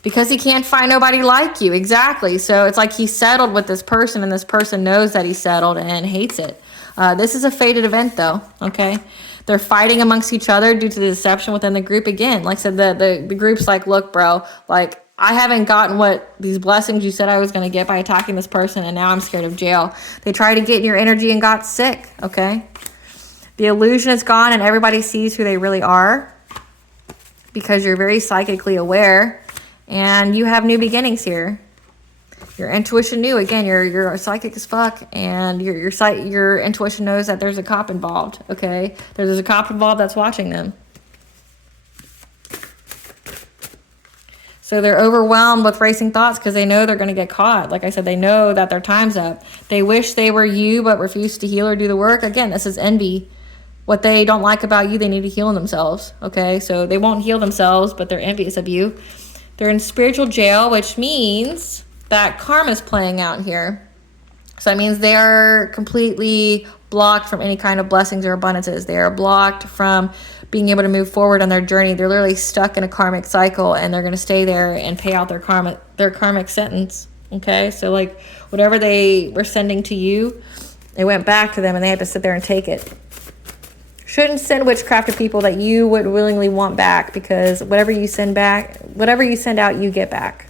Because he can't find nobody like you. Exactly. So it's like he settled with this person, and this person knows that he settled and hates it. This is a fated event, though, okay? They're fighting amongst each other due to the deception within the group. Again, like I said, the group's like, look, bro, like, I haven't gotten what these blessings you said I was going to get by attacking this person, and now I'm scared of jail. They tried to get in your energy and got sick, okay? The illusion is gone, and everybody sees who they really are, because you're very psychically aware, and you have new beginnings here. Your intuition knew. Again, you're psychic as fuck, and your intuition knows that there's a cop involved, okay? There's a cop involved that's watching them. So they're overwhelmed with racing thoughts because they know they're going to get caught. Like I said, they know that their time's up. They wish they were you but refuse to heal or do the work. Again, this is envy. What they don't like about you, they need to heal themselves, okay? So they won't heal themselves, but they're envious of you. They're in spiritual jail, which means that karma's playing out here. So that means they're completely blocked from any kind of blessings or abundances. They are blocked from being able to move forward on their journey. They're literally stuck in a karmic cycle, and they're going to stay there and pay out their karmic sentence. Okay, so like whatever they were sending to you, it went back to them, and they had to sit there and take it. Shouldn't send witchcraft to people that you would willingly want back, because whatever you send out, you get back.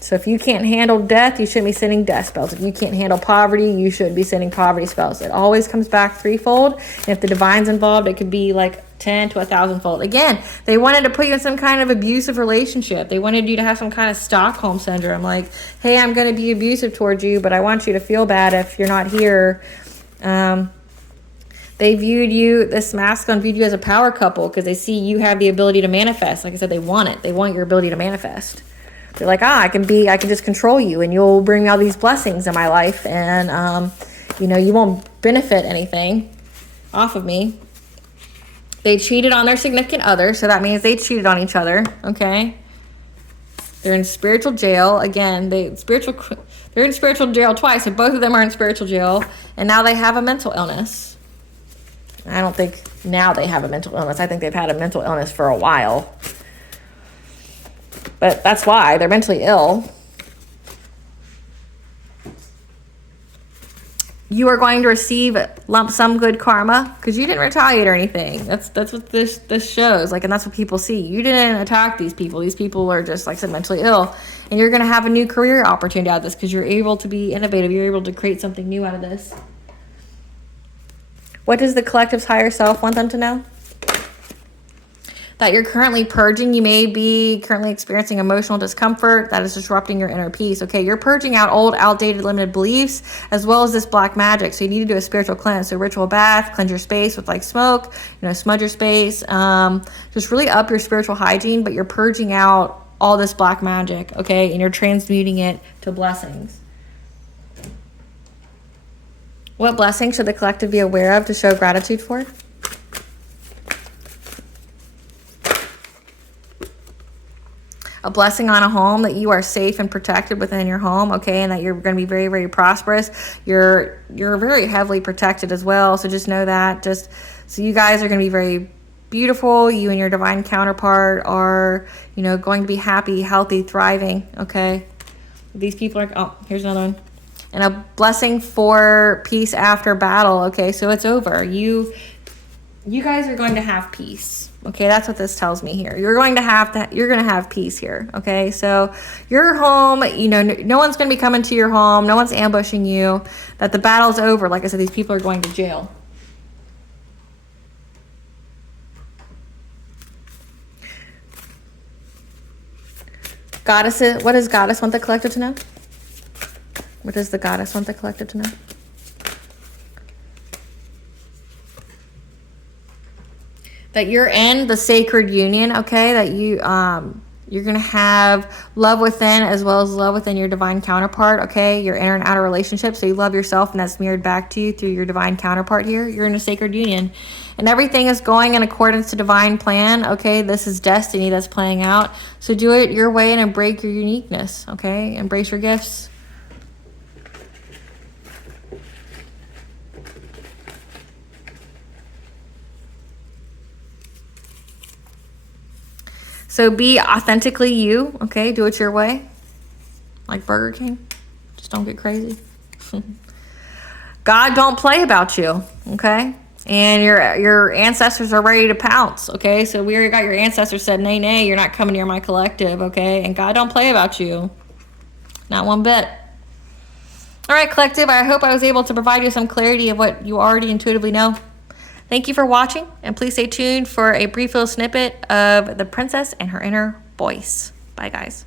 So if you can't handle death, you shouldn't be sending death spells. If you can't handle poverty, you shouldn't be sending poverty spells. It always comes back threefold. And if the divine's involved, it could be like 10 to 1,000-fold. Again, they wanted to put you in some kind of abusive relationship. They wanted you to have some kind of Stockholm syndrome. Like, hey, I'm going to be abusive towards you, but I want you to feel bad if you're not here. They viewed you, this masculine viewed you as a power couple because they see you have the ability to manifest. Like I said, they want it. They want your ability to manifest. They're like, I can just control you, and you'll bring me all these blessings in my life, and, you won't benefit anything off of me. They cheated on their significant other, so that means they cheated on each other, okay? They're in spiritual jail. Again, they're in spiritual jail twice, and both of them are in spiritual jail, and now they have a mental illness. I don't think now they have a mental illness. I think they've had a mental illness for a while. But that's why they're mentally ill. You are going to receive lump sum good karma because you didn't retaliate or anything. That's what this shows. Like, and that's what people see. You didn't attack these people. These people are just, like I said, mentally ill. And you're going to have a new career opportunity out of this because you're able to be innovative. You're able to create something new out of this. What does the collective's higher self want them to know? That you're currently purging. You may be currently experiencing emotional discomfort that is disrupting your inner peace. Okay, you're purging out old, outdated, limited beliefs as well as this black magic. So you need to do a spiritual cleanse. So ritual bath, cleanse your space with like smoke, smudge your space. Just really up your spiritual hygiene, but you're purging out all this black magic, okay? And you're transmuting it to blessings. What blessings should the collective be aware of to show gratitude for? A blessing on a home, that you are safe and protected within your home, okay, and that you're going to be very, very prosperous. You're very heavily protected as well, so just know that. So you guys are going to be very beautiful. You and your divine counterpart are, going to be happy, healthy, thriving, okay? These people are, oh, here's another one. And a blessing for peace after battle, okay? So it's over. You guys are going to have peace. Okay, that's what this tells me here. You're going to have peace here. Okay, so your home, no one's going to be coming to your home. No one's ambushing you. That the battle's over. Like I said, these people are going to jail. Goddesses, what does Goddess want the collective to know? What does the Goddess want the collective to know? That you're in the sacred union, okay? That you're going to have love within as well as love within your divine counterpart, okay? Your inner and outer relationship. So you love yourself and that's mirrored back to you through your divine counterpart here. You're in a sacred union. And everything is going in accordance to divine plan, okay? This is destiny that's playing out. So do it your way and embrace your uniqueness, okay? Embrace your gifts. So be authentically you, okay? Do it your way. Like Burger King. Just don't get crazy. God don't play about you, okay? And your ancestors are ready to pounce, okay? So we already got your ancestors said, nay, nay, you're not coming near my collective, okay? And God don't play about you. Not one bit. All right, collective, I hope I was able to provide you some clarity of what you already intuitively know. Thank you for watching, and please stay tuned for a brief little snippet of the princess and her inner voice. Bye, guys.